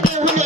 Thank you.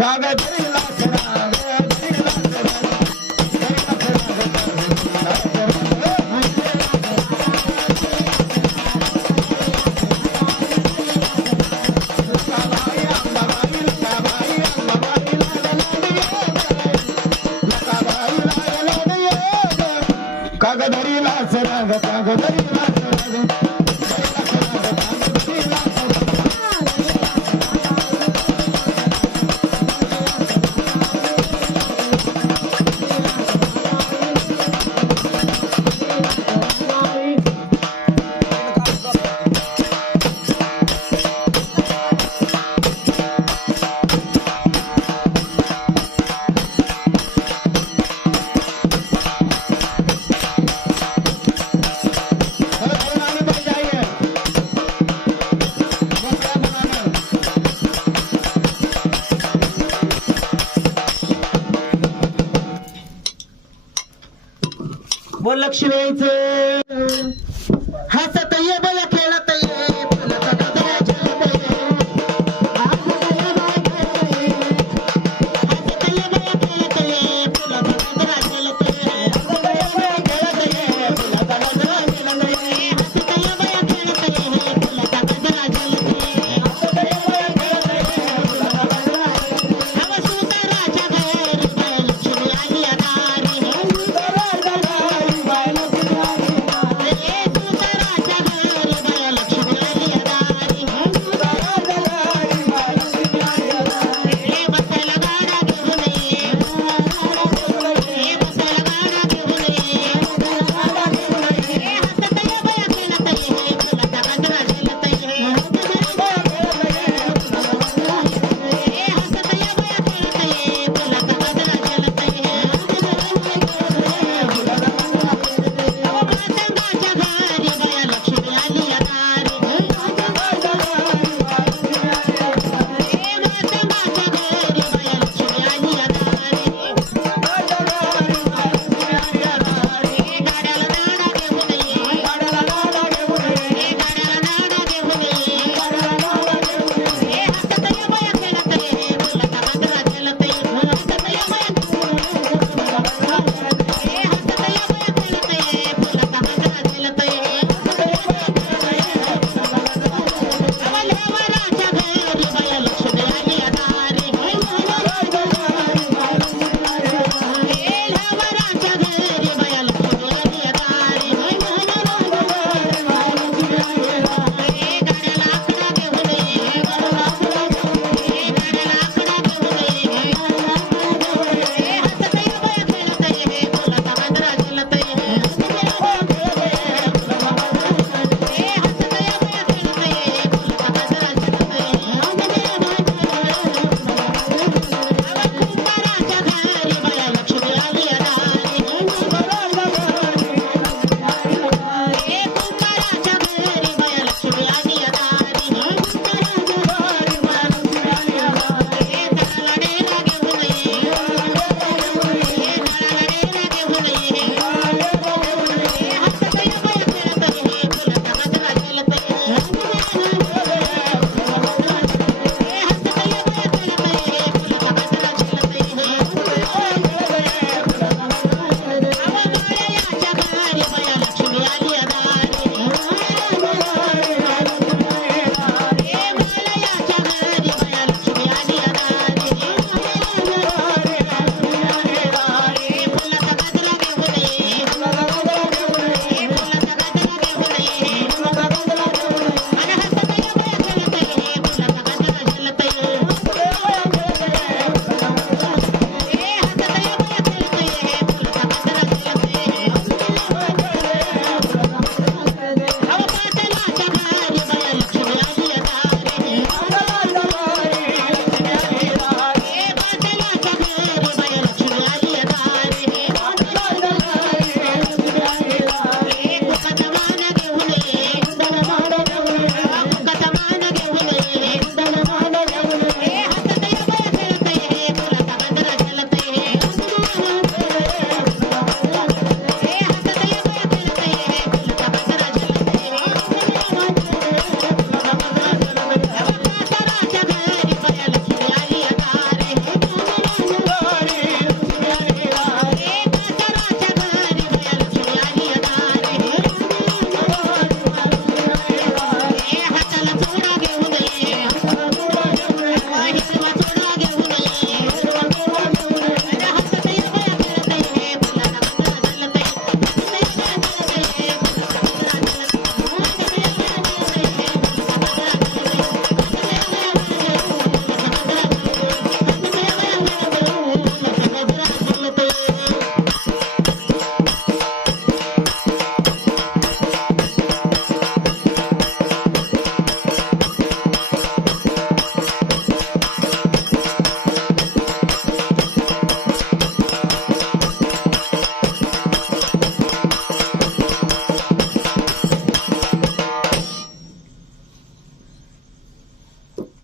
காக fluctuated.